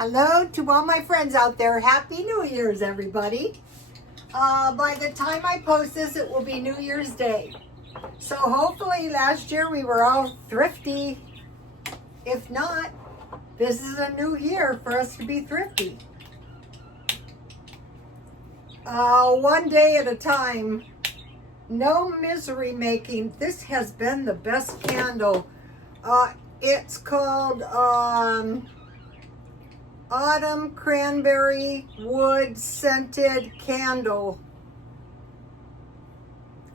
Hello to all my friends out there. Happy New Year's, everybody. By the time I post this, it will be New Year's Day. So hopefully last year we were all thrifty. If not, this is a new year for us to be thrifty. One day at a time. No misery making. This has been the best candle. It's called Autumn Cranberry Wood Scented Candle.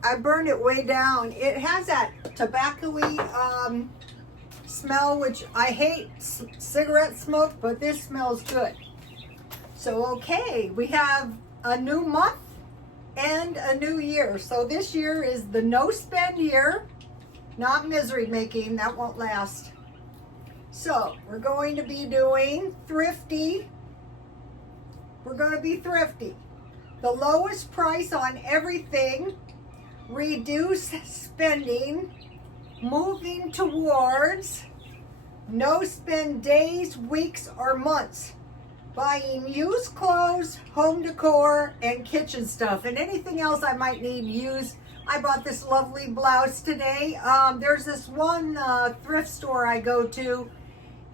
I burned it way down. It has that tobacco-y smell, which I hate cigarette smoke, but this smells good. So, okay, we have a new month and a new year. So this year is the no spend year, not misery making. That won't last. So we're going to be doing thrifty. We're going to be thrifty. The lowest price on everything, reduce spending, moving towards no spend days, weeks, or months. Buying used clothes, home decor, and kitchen stuff, and anything else I might need used. I bought this lovely blouse today. There's this one thrift store I go to,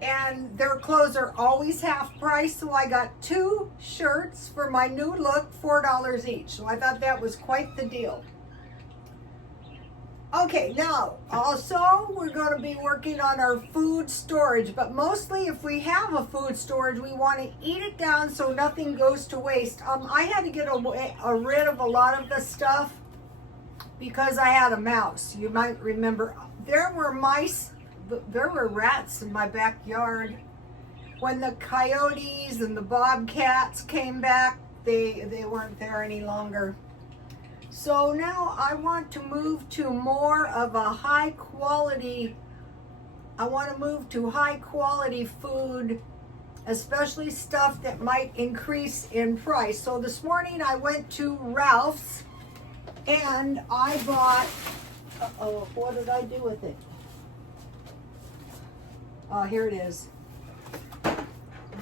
and their clothes are always half price, so I got 2 shirts for my new look, $4 each. So I thought that was quite the deal. Okay, now, also, we're going to be working on our food storage, but mostly if we have a food storage, we want to eat it down so nothing goes to waste. I had to get rid of a lot of the stuff because I had a mouse. You might remember, there were mice, there were rats in my backyard. When the coyotes and the bobcats came back, they weren't there any longer. So now I want to move to more of a high quality, I want to move to high quality food, especially stuff that might increase in price. So this morning I went to Ralph's and I bought, what did I do with it? Here it is.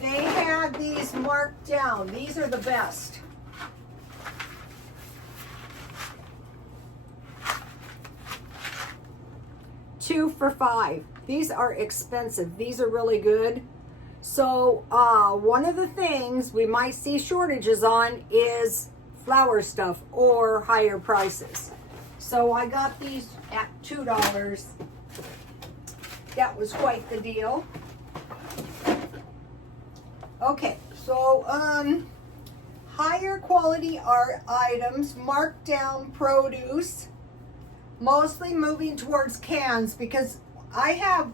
They had these marked down. These are the best. $2 for $5. These are expensive. These are really good. So one of the things we might see shortages on is flour stuff or higher prices. So I got these at $2. That was quite the deal. Okay, so higher quality items, marked down produce, mostly moving towards cans because I have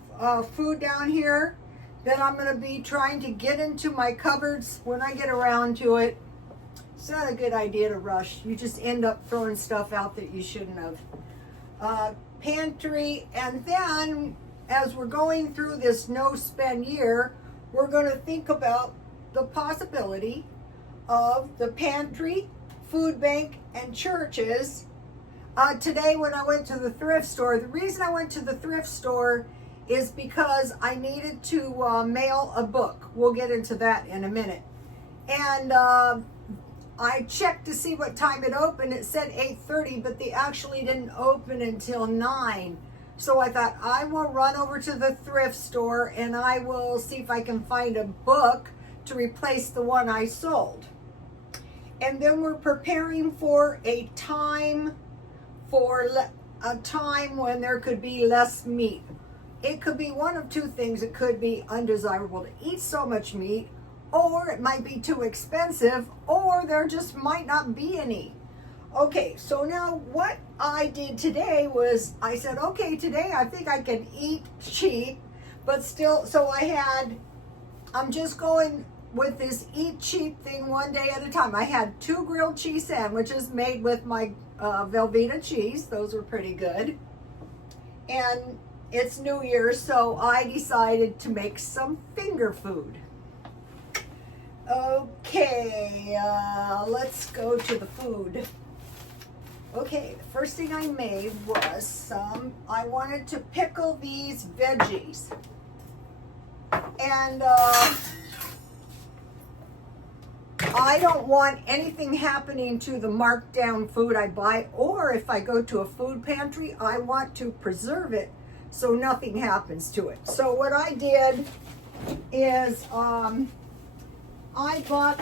food down here that I'm going to be trying to get into my cupboards when I get around to it. It's not a good idea to rush. You just end up throwing stuff out that you shouldn't have. Pantry, and then as we're going through this no spend year, we're going to think about the possibility of the pantry, food bank, and churches. Today when I went to the thrift store, the reason I went to the thrift store is because I needed to mail a book. We'll get into that in a minute. And I checked to see what time it opened. It said 8:30, but they actually didn't open until 9. So I thought I will run over to the thrift store and I will see if I can find a book to replace the one I sold. And then we're preparing for a time when there could be less meat. It could be one of two things. It could be undesirable to eat so much meat, or it might be too expensive, or there just might not be any. Okay, so now what I did today was I said, okay, today I think I can eat cheap, but still, so I'm just going with this eat cheap thing one day at a time. I had 2 grilled cheese sandwiches made with my Velveeta cheese. Those were pretty good. And it's New Year's, so I decided to make some finger food. Okay, let's go to the food. Okay, the first thing I made was I wanted to pickle these veggies. And I don't want anything happening to the marked down food I buy, or if I go to a food pantry, I want to preserve it so nothing happens to it. So what I did is I bought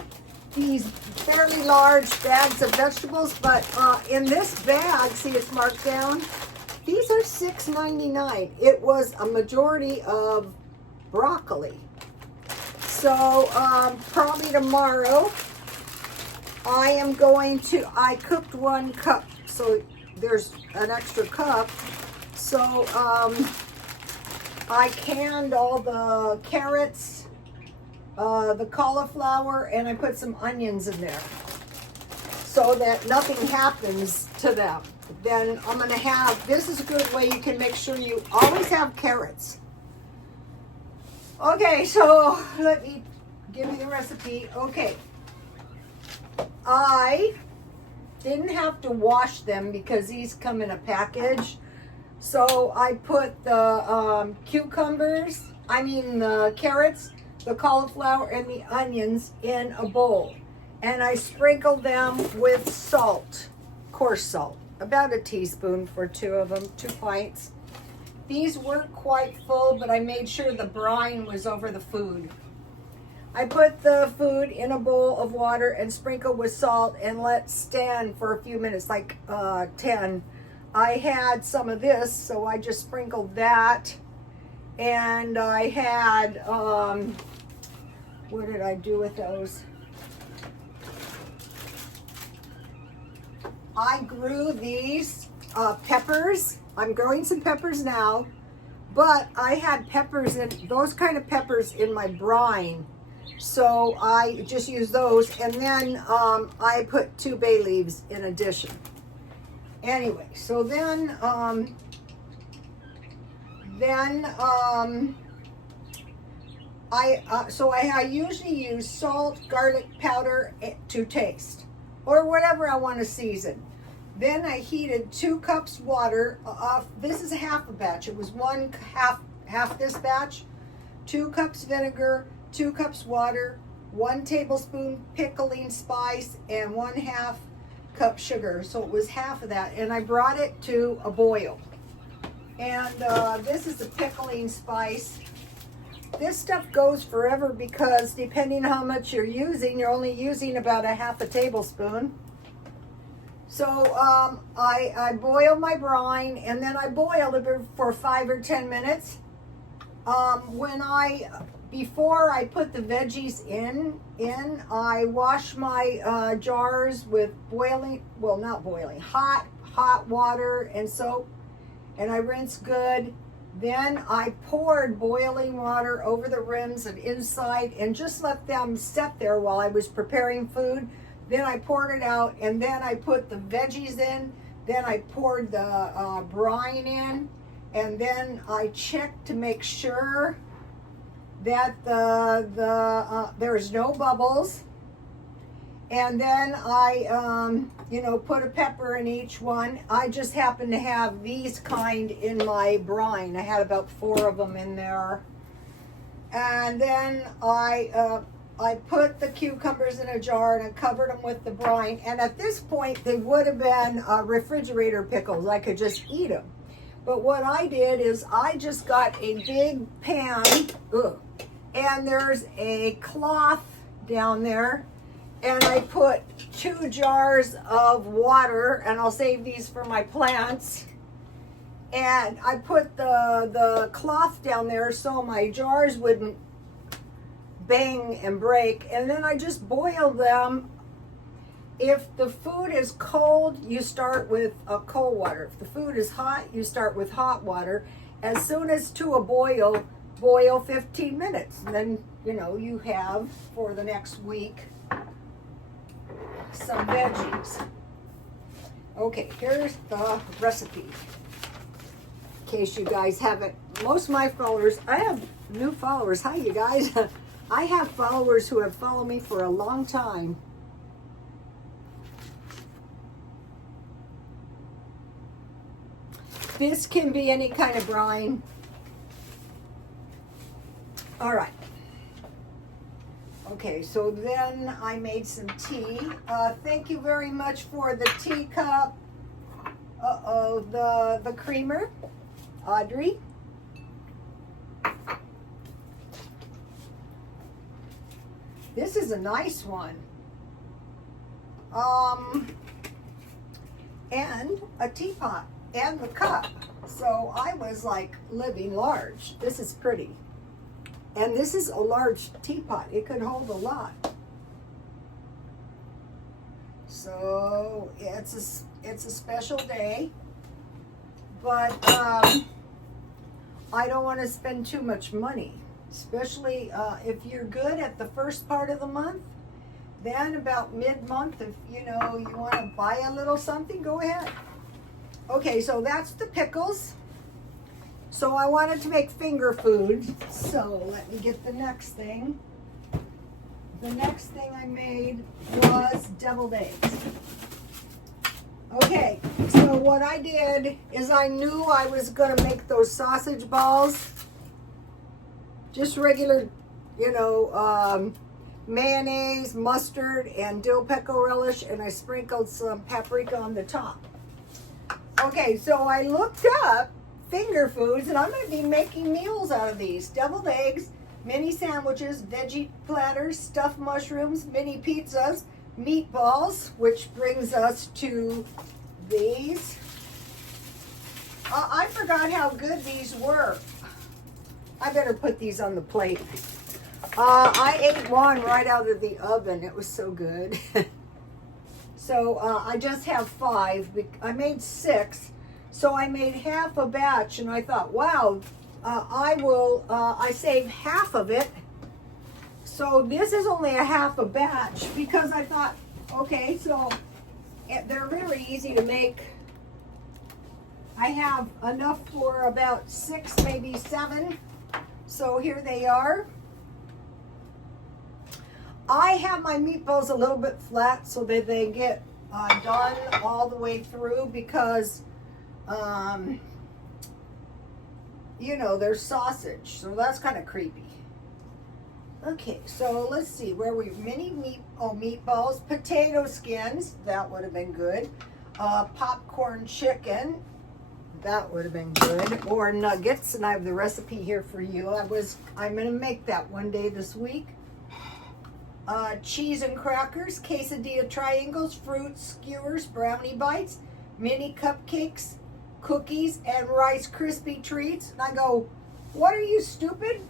these fairly large bags of vegetables, but in this bag, see it's marked down, these are $6.99. It was a majority of broccoli. So probably tomorrow I am going to, I cooked 1 cup, so there's an extra cup. So I canned all the carrots, the cauliflower, and I put some onions in there so that nothing happens to them. Then I'm gonna have, this is a good way you can make sure you always have carrots. Okay, so let me give you the recipe. Okay, I didn't have to wash them because these come in a package. So I put the the carrots, the cauliflower, and the onions in a bowl. And I sprinkled them with salt, coarse salt, about a teaspoon for 2 of them, 2 pints. These weren't quite full, but I made sure the brine was over the food. I put the food in a bowl of water and sprinkled with salt and let stand for a few minutes, like 10. I had some of this, so I just sprinkled that. And I had, what did I do with those? I grew these peppers. I'm growing some peppers now, but I had peppers in, those kind of peppers in my brine. So I just used those, and then I put 2 bay leaves in addition. Anyway, so then I usually use salt, garlic powder to taste, or whatever I want to season. Then I heated 2 cups water. This is a half a batch. It was half this batch. 2 cups vinegar, 2 cups water, 1 tablespoon pickling spice, and 1/2 cup sugar. So it was half of that, and I brought it to a boil. And this is the pickling spice. This stuff goes forever because depending how much you're using, you're only using about a 1/2 tablespoon. So I boil my brine, and then I boiled it for 5 or 10 minutes. Before I put the veggies in, I wash my jars with hot water and soap, and I rinse good. Then I poured boiling water over the rims and inside and just let them set there while I was preparing food. Then I poured it out, and then I put the veggies in. Then I poured the brine in, and then I checked to make sure that there's no bubbles. And then I, put a pepper in each one. I just happen to have these kind in my brine. I had about 4 of them in there. And then I put the cucumbers in a jar and I covered them with the brine. And at this point, they would have been refrigerator pickles. I could just eat them. But what I did is I just got a big pan, and there's a cloth down there, and I put 2 jars of water, and I'll save these for my plants. And I put the cloth down there so my jars wouldn't bang and break, and then I just boiled them. If the food is cold, you start with cold water. If the food is hot, you start with hot water. As soon as to a boil 15 minutes. And then, you have for the next week some veggies. Okay, here's the recipe. In case you guys haven't, most of my followers, I have new followers. Hi, you guys. I have followers who have followed me for a long time. This can be any kind of brine. All right. Okay, so then I made some tea. Thank you very much for the teacup. The creamer, Audrey. This is a nice one. And a teapot and the cup. So I was like living large. This is pretty. And this is a large teapot. It could hold a lot. So it's a special day. But I don't want to spend too much money. Especially if you're good at the first part of the month. Then about mid-month, if you want to buy a little something, go ahead. Okay, so that's the pickles. So I wanted to make finger food. So let me get the next thing. The next thing I made was deviled eggs. Okay, so what I did is I knew I was going to make those sausage balls. Just regular, mayonnaise, mustard, and dill pickle relish, and I sprinkled some paprika on the top. Okay, so I looked up finger foods, and I'm going to be making meals out of these. Deviled eggs, mini sandwiches, veggie platters, stuffed mushrooms, mini pizzas, meatballs, which brings us to these. I forgot how good these were. I better put these on the plate. I ate one right out of the oven. It was so good. So I just have 5. I made 6. So I made half a batch, and I thought, wow, I saved half of it. So this is only a half a batch because I thought, okay, so they're really easy to make. I have enough for about 6, maybe 7. So here they are. I have my meatballs a little bit flat so that they get done all the way through because, they're sausage. So that's kind of creepy. Okay, so let's see. Meatballs, potato skins. That would have been good. Popcorn chicken. That would have been good. Or nuggets, and I have the recipe here for you. I'm going to make that one day this week. Cheese and crackers, quesadilla triangles, fruits, skewers, brownie bites, mini cupcakes, cookies, and Rice Krispie treats. And I go, what are you, stupid?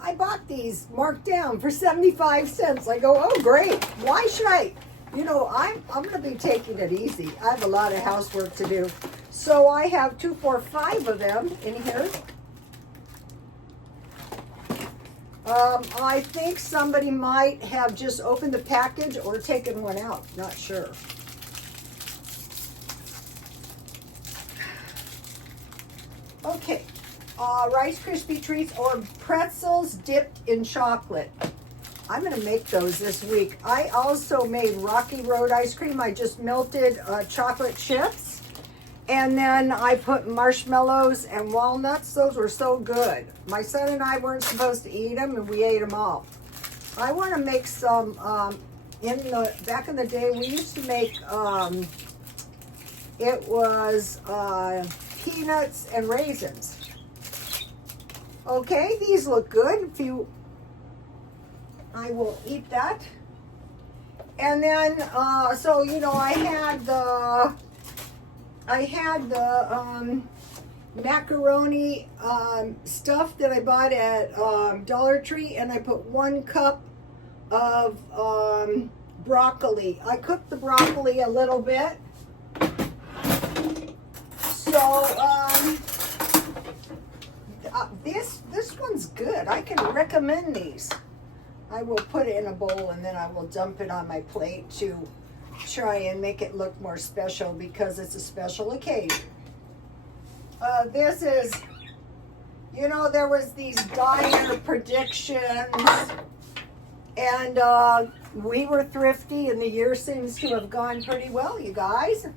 I bought these marked down for 75 cents. I go, oh, great. Why should I? I'm going to be taking it easy. I have a lot of housework to do. So I have 2, 4, 5 of them in here. I think somebody might have just opened the package or taken one out. Not sure. Okay. Rice Krispie treats or pretzels dipped in chocolate. I'm going to make those this week. I also made Rocky Road ice cream. I just melted chocolate chips. And then I put marshmallows and walnuts. Those were so good. My son and I weren't supposed to eat them, and we ate them all. I want to make some, back in the day, we used to make, it was peanuts and raisins. Okay, these look good. I will eat that. And then, I had the macaroni stuff that I bought at Dollar Tree, and I put 1 cup of broccoli. I cooked the broccoli a little bit. So this one's good. I can recommend these. I will put it in a bowl, and then I will dump it on my plate to try and make it look more special because it's a special occasion. This is, there was these dire predictions, and we were thrifty, and the year seems to have gone pretty well, you guys.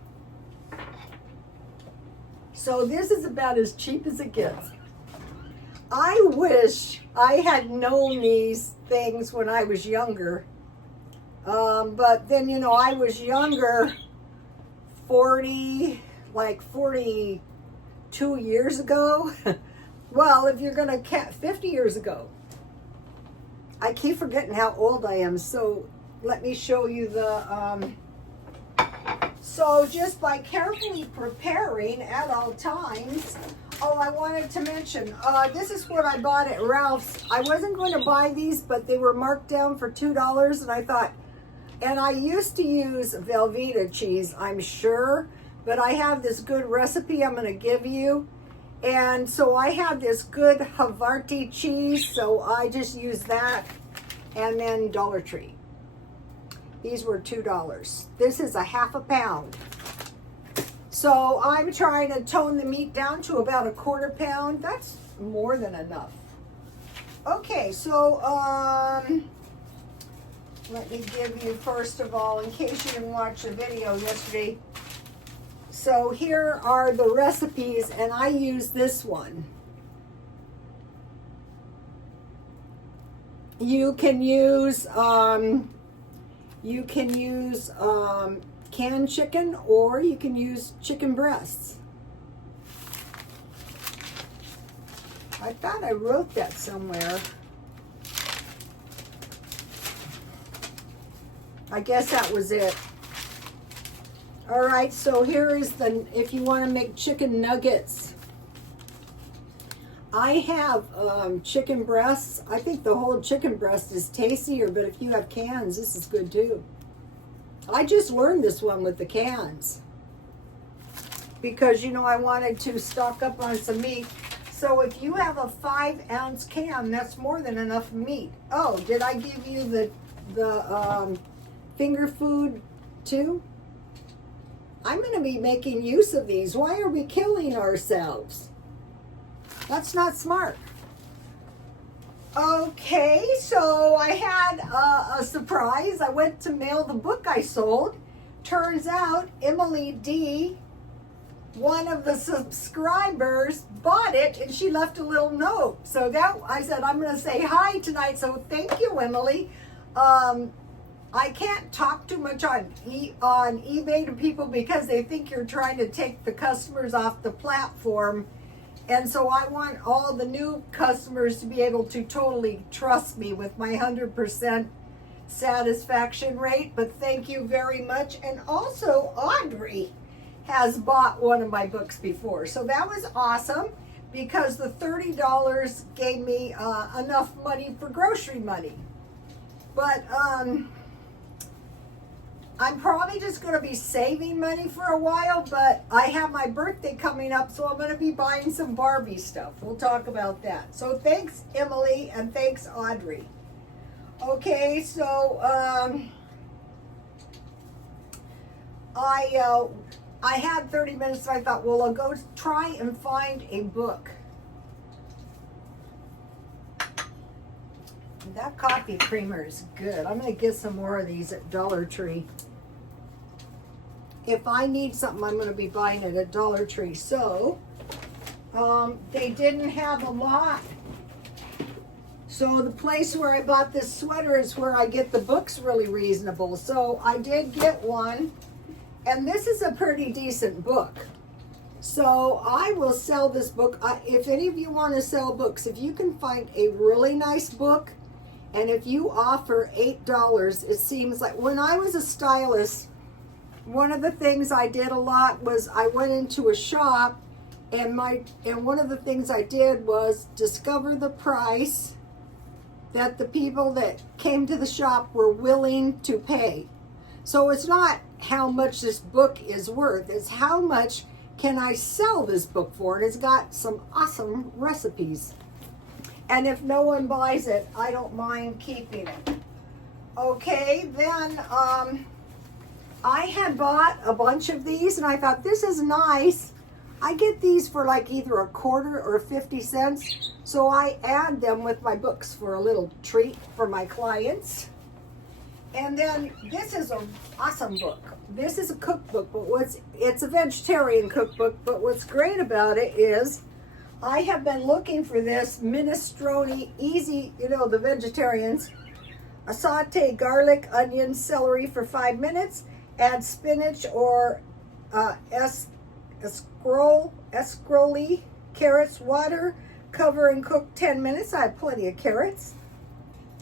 So this is about as cheap as it gets. I wish I had known these things when I was younger. But then, you know, I was younger 42 years ago. Well, if you're going to count 50 years ago. I keep forgetting how old I am, so let me show you the, so just by carefully preparing at all times. Oh, I wanted to mention, this is what I bought at Ralph's. I wasn't going to buy these, but they were marked down for $2, and I thought, and I used to use Velveeta cheese, I'm sure, but I have this good recipe I'm going to give you. And so I have this good Havarti cheese, so I just use that. And then Dollar Tree. These were $2. This is a half a pound. So I'm trying to tone the meat down to about a quarter pound. That's more than enough. Okay, so let me give you, first of all, in case you didn't watch the video yesterday. So here are the recipes, and I use this one. You can use canned chicken, or you can use chicken breasts. I thought I wrote that somewhere. I guess that was it. All right, so here is the, if you want to make chicken nuggets. I have chicken breasts. I think the whole chicken breast is tastier, but if you have cans, this is good too. I just learned this one with the cans because, you know, I wanted to stock up on some meat. So if you have a 5-ounce can, that's more than enough meat. Oh, did I give you the finger food too? I'm going to be making use of these. Why are we killing ourselves? That's not smart. Okay, so I had a surprise. I went to mail the book I sold. Turns out Emily D, one of the subscribers, bought it, and she left a little note. So that, I said, I'm going to say hi tonight. So thank you, Emily. I can't talk too much on eBay to people because they think you're trying to take the customers off the platform. And so I want all the new customers to be able to totally trust me with my 100% satisfaction rate. But thank you very much. And also Audrey has bought one of my books before. So that was awesome because the $30 gave me enough money for grocery money. But I'm probably just going to be saving money for a while, but I have my birthday coming up, so I'm going to be buying some Barbie stuff. We'll talk about that. So thanks, Emily, and thanks, Audrey. Okay, so I had 30 minutes, so I thought, well, I'll go try and find a book. That coffee creamer is good. I'm going to get some more of these at Dollar Tree. If I need something, I'm going to be buying it at Dollar Tree. So, they didn't have a lot. So the place where I bought this sweater is where I get the books really reasonable. So I did get one. And this is a pretty decent book. So I will sell this book. If any of you want to sell books, if you can find a really nice book, and if you offer $8, it seems like when I was a stylist, one of the things I did a lot was I went into a shop, and one of the things I did was discover the price that the people that came to the shop were willing to pay. So it's not how much this book is worth, it's how much can I sell this book for, and it's got some awesome recipes. And if no one buys it, I don't mind keeping it. Okay, then I had bought a bunch of these, and I thought, this is nice. I get these for like either a quarter or 50 cents. So I add them with my books for a little treat for my clients. And then this is an awesome book. This is a cookbook, but it's a vegetarian cookbook, but what's great about it is I have been looking for this minestrone, easy, you know, the vegetarians. A saute garlic, onion, celery for 5 minutes. Add spinach or escroli, carrots, water. Cover and cook 10 minutes. I have plenty of carrots.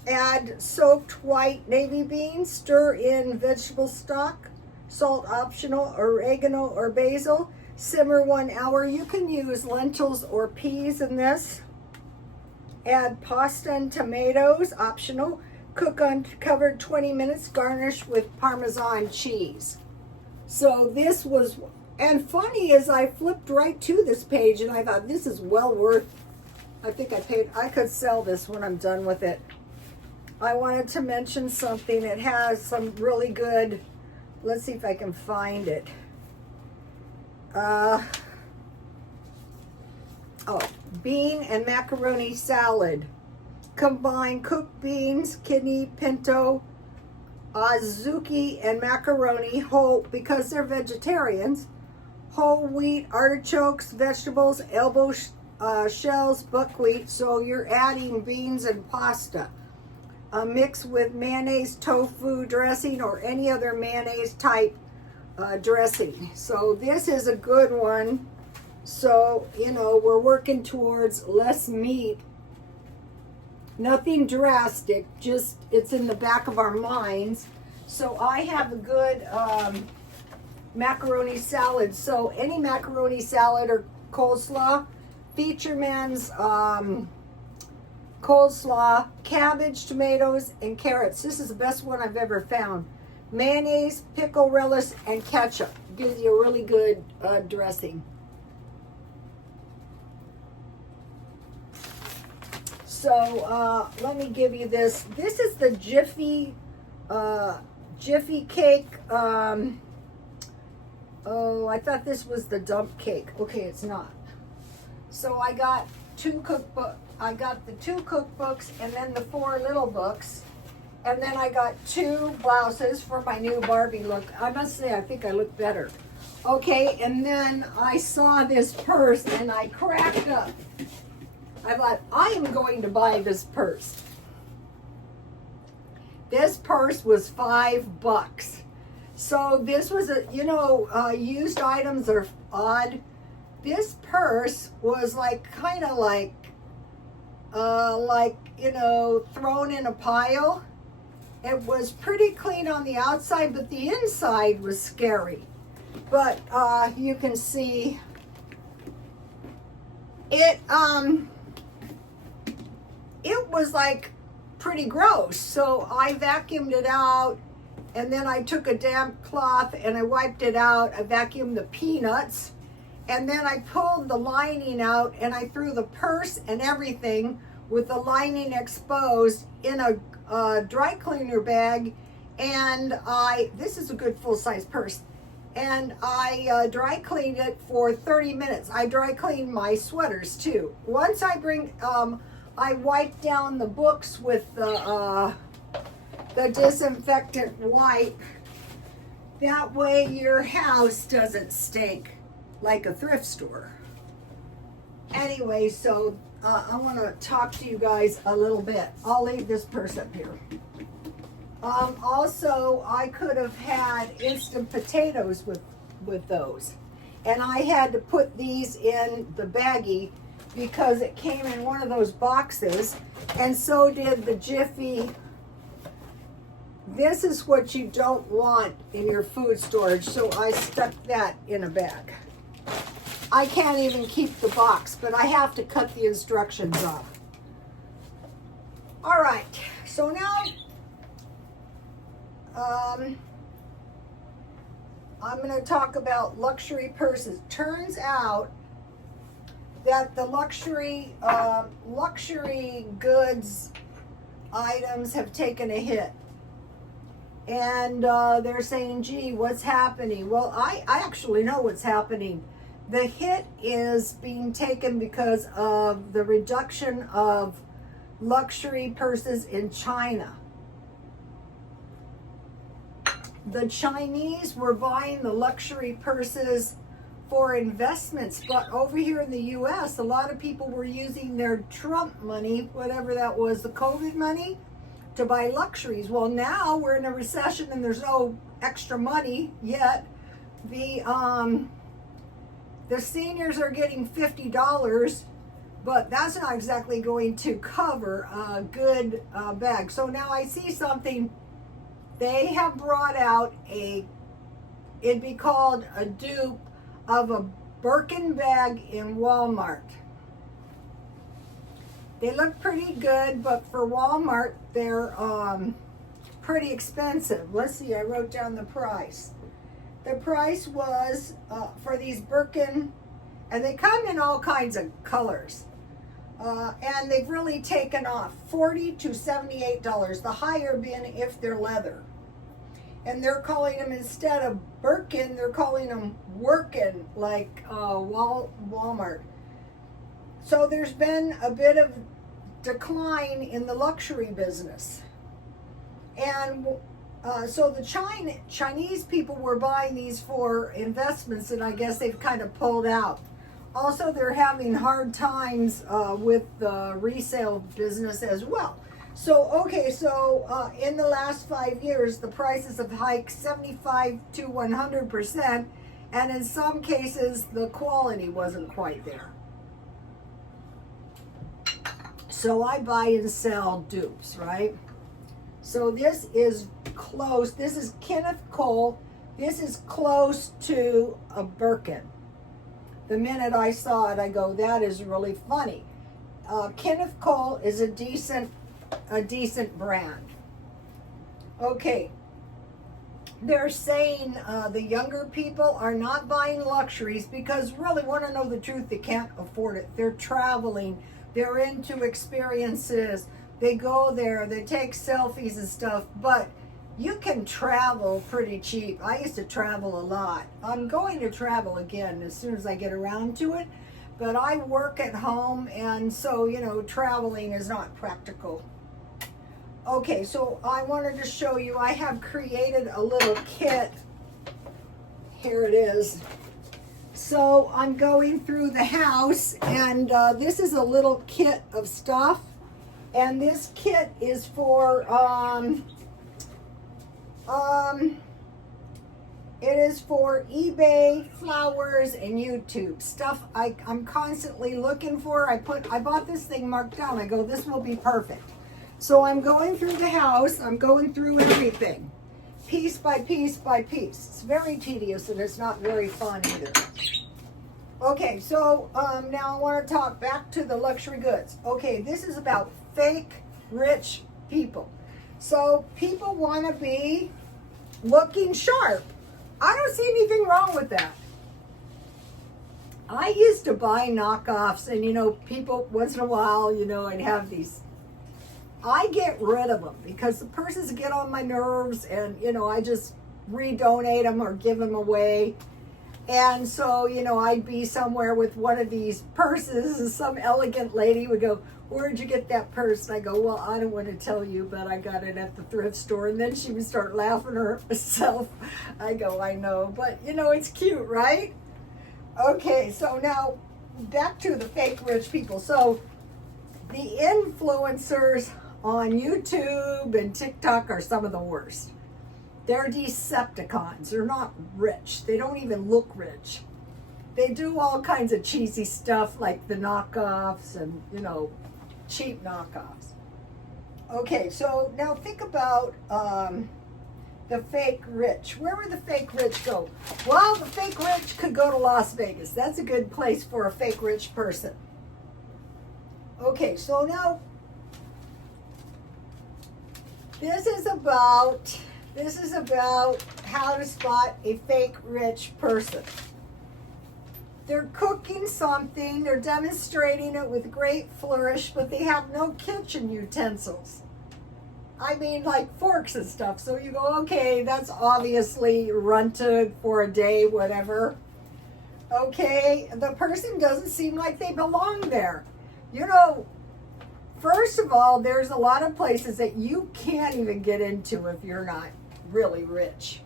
Add soaked white navy beans. Stir in vegetable stock. Salt optional, oregano or basil. Simmer 1 hour. You can use lentils or peas in this. Add pasta and tomatoes, optional. Cook uncovered 20 minutes. Garnish with Parmesan cheese. So this was, and funny is I flipped right to this page and I thought this is well worth, I think I could sell this when I'm done with it. I wanted to mention something. It has some really good, let's see if I can find it. Bean and macaroni salad. Combine cooked beans, kidney, pinto, azuki, and macaroni whole, because they're vegetarians. Whole wheat, artichokes, vegetables, elbow shells, buckwheat. So you're adding beans and pasta. Mix with mayonnaise, tofu dressing, or any other mayonnaise type dressing. So this is a good one. So, you know, we're working towards less meat. Nothing drastic, just it's in the back of our minds. So I have a good macaroni salad. So any macaroni salad or coleslaw, Featureman's coleslaw, cabbage, tomatoes, and carrots. This is the best one I've ever found. Mayonnaise, pickle relish, and ketchup. Gives you a really good dressing. So let me give you this. This is the Jiffy cake. Oh, I thought this was the dump cake. Okay, it's not. So I got I got the 2 cookbooks and then the 4 little books. And then I got 2 blouses for my new Barbie look. I must say, I think I look better. Okay, and then I saw this purse and I cracked up. I thought, I am going to buy this purse. This purse was $5. So this was a, you know, used items are odd. This purse was like, kind of like, you know, thrown in a pile. It was pretty clean on the outside, but the inside was scary. But you can see it, it was like pretty gross. So I vacuumed it out, and then I took a damp cloth and I wiped it out. I vacuumed the peanuts, and then I pulled the lining out and I threw the purse and everything with the lining exposed in a dry cleaner bag. And this is a good full-size purse. And I dry cleaned it for 30 minutes. I dry cleaned my sweaters too. Once I I wipe down the books with the disinfectant wipe. That way your house doesn't stink like a thrift store. Anyway, so I want to talk to you guys a little bit. I'll leave this purse up here. Also, I could have had instant potatoes with those. And I had to put these in the baggie because it came in one of those boxes, and so did the Jiffy. This is what you don't want in your food storage, so I stuck that in a bag. I can't even keep the box, but I have to cut the instructions off. All right, so now I'm going to talk about luxury purses. Turns out that the luxury goods items have taken a hit. And they're saying, gee, what's happening? Well, I actually know what's happening. The hit is being taken because of the reduction of luxury purses in China. The Chinese were buying the luxury purses for investments, but over here in the US, a lot of people were using their Trump money, whatever that was, the COVID money, to buy luxuries. Well, now we're in a recession and there's no extra money yet. The seniors are getting $50, but that's not exactly going to cover a good bag. So now I see something. They have brought out it'd be called a dupe of a Birkin bag in Walmart. They look pretty good, but for Walmart, they're pretty expensive. Let's see, I wrote down the price. The price was for these Birkin, and they come in all kinds of colors. And they've really taken off, $40 to $78, the higher being if they're leather. And they're calling them, instead of Birkin, they're calling them Workin, like Walmart. So there's been a bit of decline in the luxury business. And so the Chinese people were buying these for investments, and I guess they've kind of pulled out. Also, they're having hard times with the resale business as well. So, okay, so in the last 5 years, the prices have hiked 75 to 100%, and in some cases, the quality wasn't quite there. So I buy and sell dupes, right? So this is close. This is Kenneth Cole. This is close to a Birkin. The minute I saw it, I go, that is really funny. Kenneth Cole is a decent brand. Okay, they're saying the younger people are not buying luxuries because, really, want to know the truth, they can't afford it. They're traveling, they're into experiences, they go there, they take selfies and stuff, but you can travel pretty cheap. I used to travel a lot. I'm going to travel again as soon as I get around to it, but I work at home, and so, traveling is not practical. Okay, so I wanted to show you, I have created a little kit. Here it is. So I'm going through the house, and this is a little kit of stuff, and this kit is for, it is for eBay, flowers, and YouTube stuff I'm constantly looking for. I bought this thing marked down. I go, this will be perfect. So I'm going through the house. I'm going through everything, piece by piece by piece. It's very tedious, and it's not very fun either. Okay, so now I want to talk back to the luxury goods. Okay, this is about fake rich people. So people want to be looking sharp. I don't see anything wrong with that. I used to buy knockoffs, and people once in a while, I'd have these. I get rid of them because the purses get on my nerves, and I just redonate them or give them away. And so, I'd be somewhere with one of these purses, and some elegant lady would go, "Where'd you get that purse?" And I go, "Well, I don't want to tell you, but I got it at the thrift store." And then she would start laughing herself. I go, "I know, but it's cute, right?" Okay, so now back to the fake rich people. So the influencers on YouTube and TikTok are some of the worst. They're Decepticons. They're not rich. They don't even look rich. They do all kinds of cheesy stuff like the knockoffs and, cheap knockoffs. Okay, so now think about the fake rich. Where would the fake rich go? Well, the fake rich could go to Las Vegas. That's a good place for a fake rich person. Okay, so now this is about how to spot a fake rich person. They're cooking something, they're demonstrating it with great flourish, but they have no kitchen utensils. I mean, like forks and stuff. So you go, okay, that's obviously rented for a day, whatever. Okay, the person doesn't seem like they belong there. First of all, there's a lot of places that you can't even get into if you're not really rich.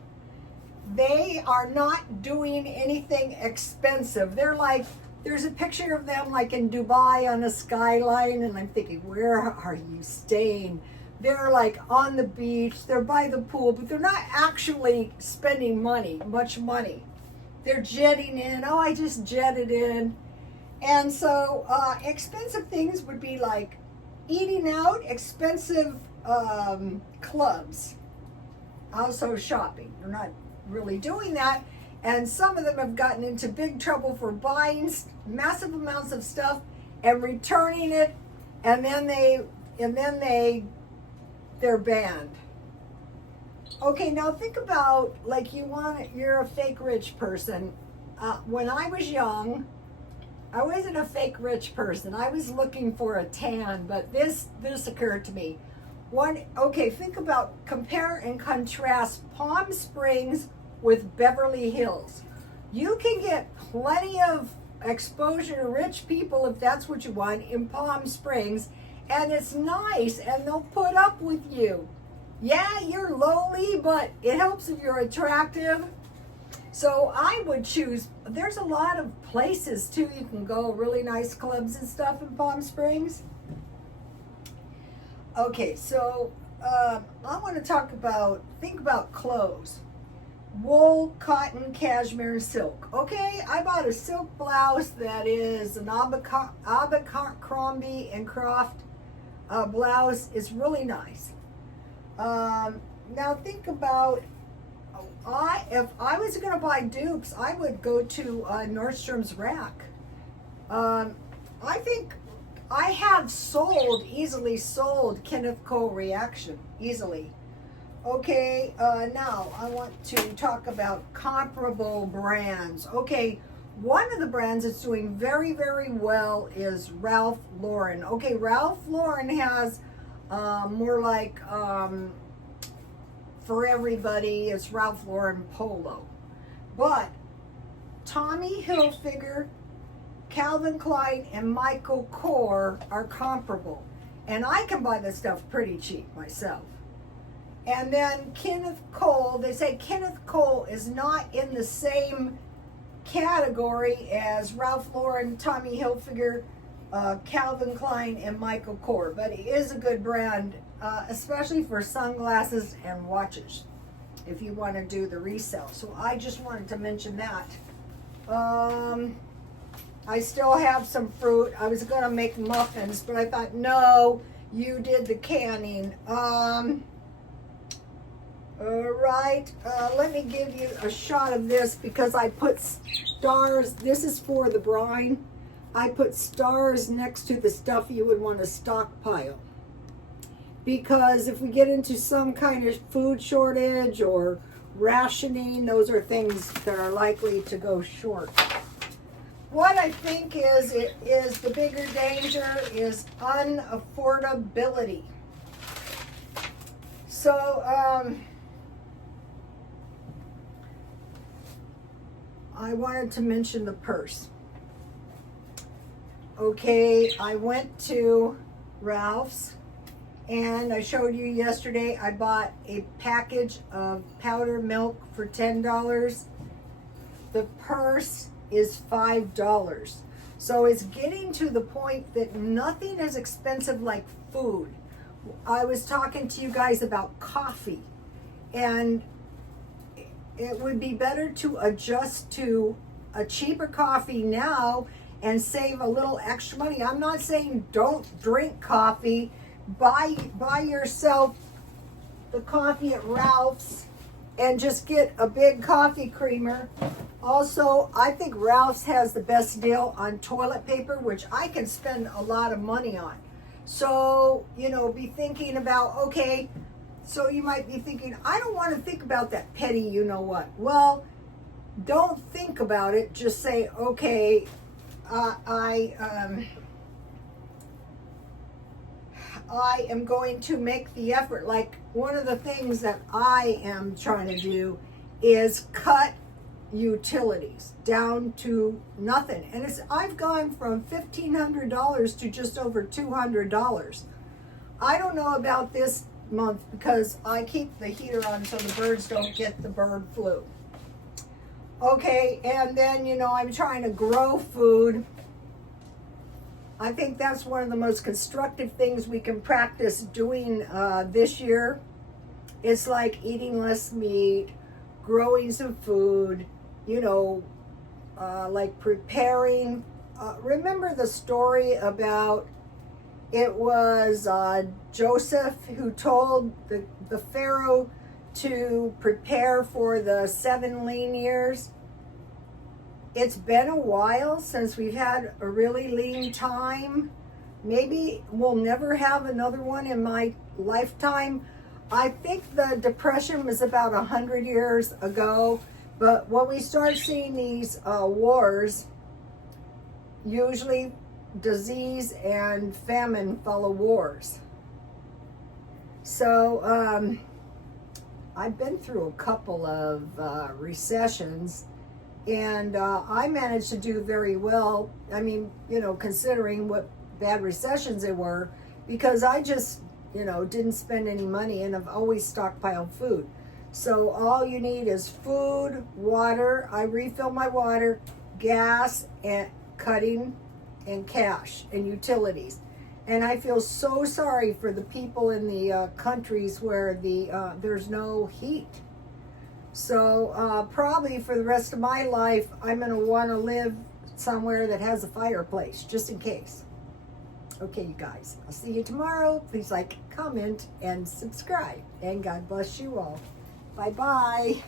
they are not doing anything expensive. They're like, there's a picture of them like in Dubai on a skyline, and I'm thinking, where are you staying? They're like on the beach, they're by the pool, but they're not actually spending much money. They're jetting in. Oh, I just jetted in. And so expensive things would be like eating out, expensive clubs, also shopping. They're not really doing that. And some of them have gotten into big trouble for buying massive amounts of stuff and returning it, and then they're banned. Okay, now think about, like, you're a fake rich person. When I was young, I wasn't a fake rich person. I was looking for a tan, but this occurred to me. Think about, compare and contrast Palm Springs with Beverly Hills. You can get plenty of exposure to rich people if that's what you want in Palm Springs, and it's nice, and they'll put up with you. Yeah, you're lowly, but it helps if you're attractive. So I would choose, there's a lot of places too you can go, really nice clubs and stuff in Palm Springs. Okay, so I want to think about clothes. Wool, cotton, cashmere, and silk. Okay, I bought a silk blouse that is an Abercrombie and Croft blouse. It's really nice. Now think about, if I was going to buy dupes, I would go to Nordstrom's Rack. I think I have easily sold Kenneth Cole Reaction, easily. Okay, now I want to talk about comparable brands. Okay, one of the brands that's doing very, very well is Ralph Lauren. Okay, Ralph Lauren has more like, for everybody, it's Ralph Lauren Polo. But Tommy Hilfiger, Calvin Klein, and Michael Kors are comparable. And I can buy this stuff pretty cheap myself. And then Kenneth Cole, they say Kenneth Cole is not in the same category as Ralph Lauren, Tommy Hilfiger, Calvin Klein, and Michael Kors. But it is a good brand, especially for sunglasses and watches, if you want to do the resale. So I just wanted to mention that. I still have some fruit. I was going to make muffins, but I thought, no, you did the canning. All right, let me give you a shot of this because I put stars. This is for the brine. I put stars next to the stuff you would want to stockpile. Because if we get into some kind of food shortage or rationing, those are things that are likely to go short. What I think is the bigger danger is unaffordability. So, I wanted to mention the purse. Okay, I went to Ralph's, and I showed you yesterday I bought a package of powdered milk for $10. The purse is $5. So it's getting to the point that nothing is expensive like food. I was talking to you guys about coffee, and it would be better to adjust to a cheaper coffee now and save a little extra money. I'm not saying don't drink coffee. Buy yourself the coffee at Ralph's and just get a big coffee creamer. Also, I think Ralph's has the best deal on toilet paper, which I can spend a lot of money on. So, be thinking about, okay, so you might be thinking, I don't want to think about that petty you-know-what. Well, don't think about it. Just say, okay, I am going to make the effort. Like, one of the things that I am trying to do is cut utilities down to nothing. And I've gone from $1,500 to just over $200. I don't know about this month because I keep the heater on so the birds don't get the bird flu. Okay, and then, you know, I'm trying to grow food. I think that's one of the most constructive things we can practice doing this year. It's like eating less meat, growing some food, you know, like preparing. Remember the story about it was Joseph who told the Pharaoh to prepare for the 7 lean years? It's been a while since we've had a really lean time. Maybe we'll never have another one in my lifetime. I think the Depression was about 100 years ago, but when we start seeing these wars, usually disease and famine follow wars. So I've been through a couple of recessions, and I managed to do very well. I mean, you know, considering what bad recessions they were, because I just, you know, didn't spend any money and I've always stockpiled food. So all you need is food, water. I refill my water, gas, and cutting, and cash, and utilities. And I feel so sorry for the people in the countries where there's no heat. So probably for the rest of my life, I'm going to want to live somewhere that has a fireplace, just in case. Okay, you guys, I'll see you tomorrow. Please like, comment, and subscribe. And God bless you all. Bye-bye.